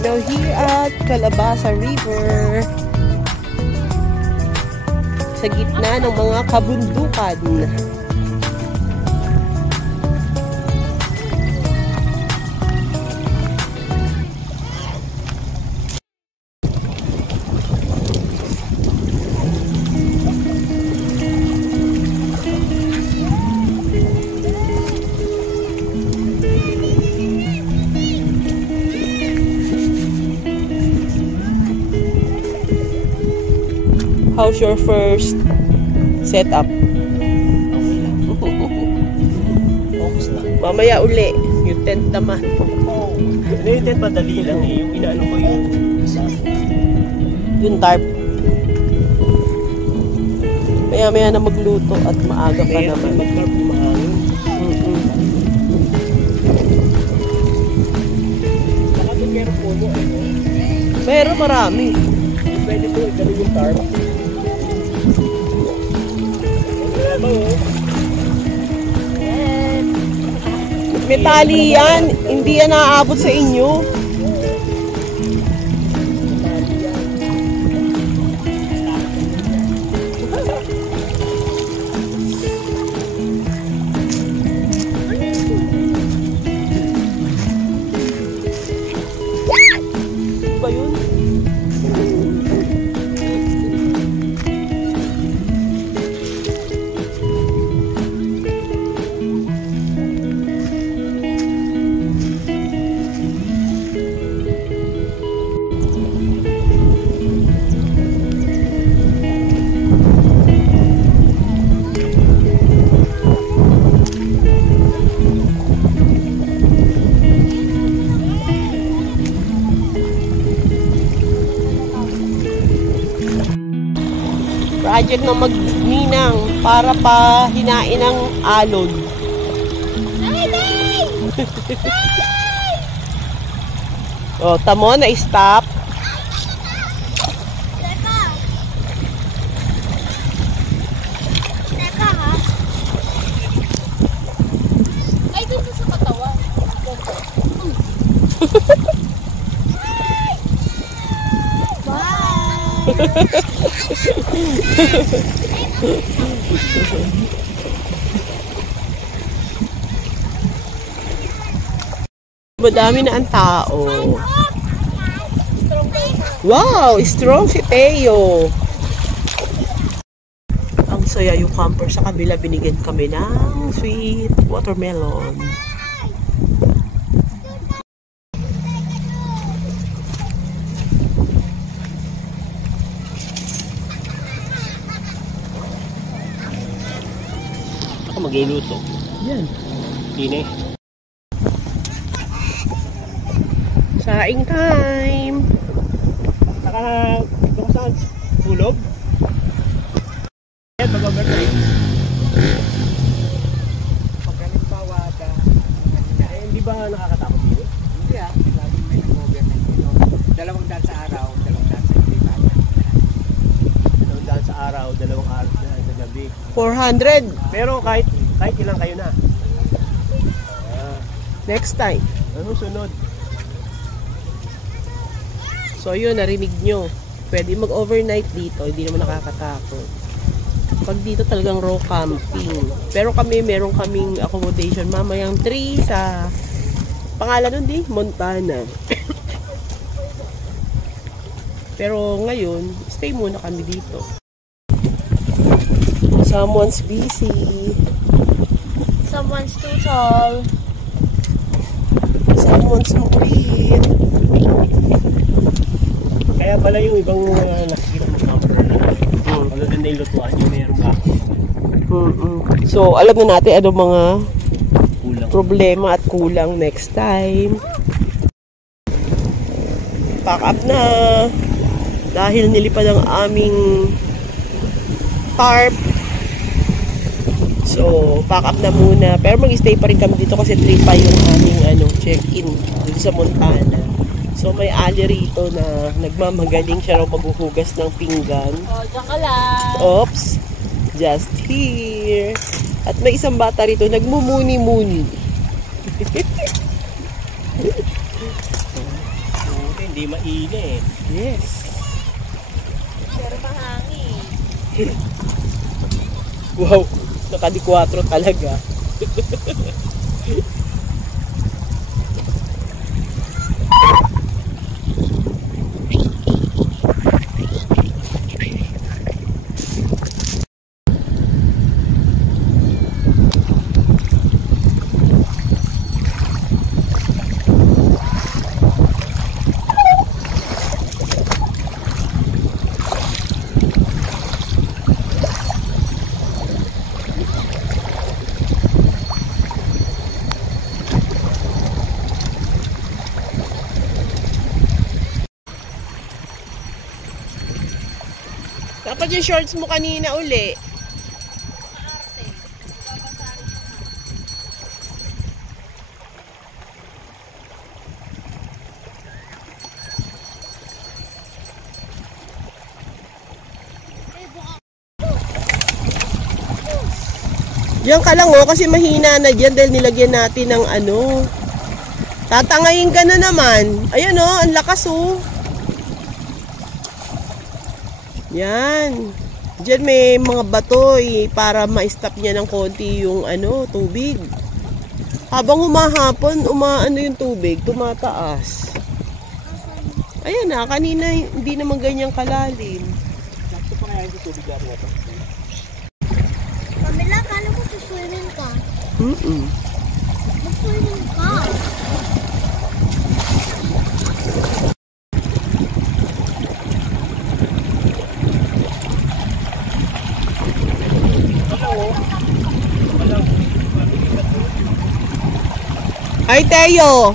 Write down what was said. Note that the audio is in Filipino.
We're now here at Calabasa River. Sa gitna ng mga kabundukan. How's your first setup? Mamaya uli, yung tent naman. Yung tent madali lang eh. Yung inaano ko yung tarp. Maya na magluto at maaga pa naman. Mag-tarp yung mahangin. Baka doon meron puno. Pero marami. Pwede po ikalim yung tarp. Metali yan, hindi yan naaabot sa inyo. Ba yun? Project na magninang para pa hinain ng alog. Oh, tamo na stop. Teka ha. Ay, dito sa katawan. Madami na ang tao. Wow! Strong si Teo. Ang saya yung camper. Sa kabila binigyan kami ng sweet watermelon. Ako magluluto. Yan. Tine. Saing time. Saka, ito ko saan? Hulog? Yan, mag-overnight. Pagkaling pawada. Hindi ba nakakatakot dito? Hindi laging may nag-overnight dito. 2 daan sa araw, 2 daan sa gabi. 2 daan sa araw, 2 araw sa gabi. 400. Pero kahit ilang kayo na. Next time. Anong sunod? So yun, narinig nyo. Pwede mag-overnight dito. Hindi naman nakakatakot. Pag dito talagang raw camping. Pero kami, meron kaming accommodation mamayang 3 sa pangalan nun di, Montana. Pero ngayon, stay muna kami dito. Someone's busy. Someone's too tall. Someone's moving. Kaya pala yung ibang nakikita ng camper. Wala din na ilutuan yung meron ka. So, alam na natin ano mga Kulang. problema at kulang next time. Pack up na. Dahil nilipad ang aming tarp. So, pack up na muna. Pero mag-stay pa rin kami dito kasi 3 pa yung aming check-in dito sa Montana. So, may ali rito na nagmamagaling siya raw maghuhugas ng pinggan. Oh, diyan ka lang. Oops. Just here. At may isang bata rito nagmumuni-muni. Hindi hindi mainit. Yes. Pero mahangin. Wow, nakadi-4 talaga. Dapat yung shorts mo kanina uli. Diyan ka lang oh, kasi mahina na dyan dahil nilagyan natin ng ano. Tatangayin ka na naman. Ayan oh, ang lakas oh. Yan. Diyan may mga bato para ma-stop niya ng konti yung ano, tubig. Habang humahapon, umaano yung tubig, tumataas. Ayan na, kanina hindi naman ganyang kalalim. Sakto pa kaya yung tubig ako ito. Pamela, kala ko suswimming ka. Mag-swimming ka. Ay, Teo!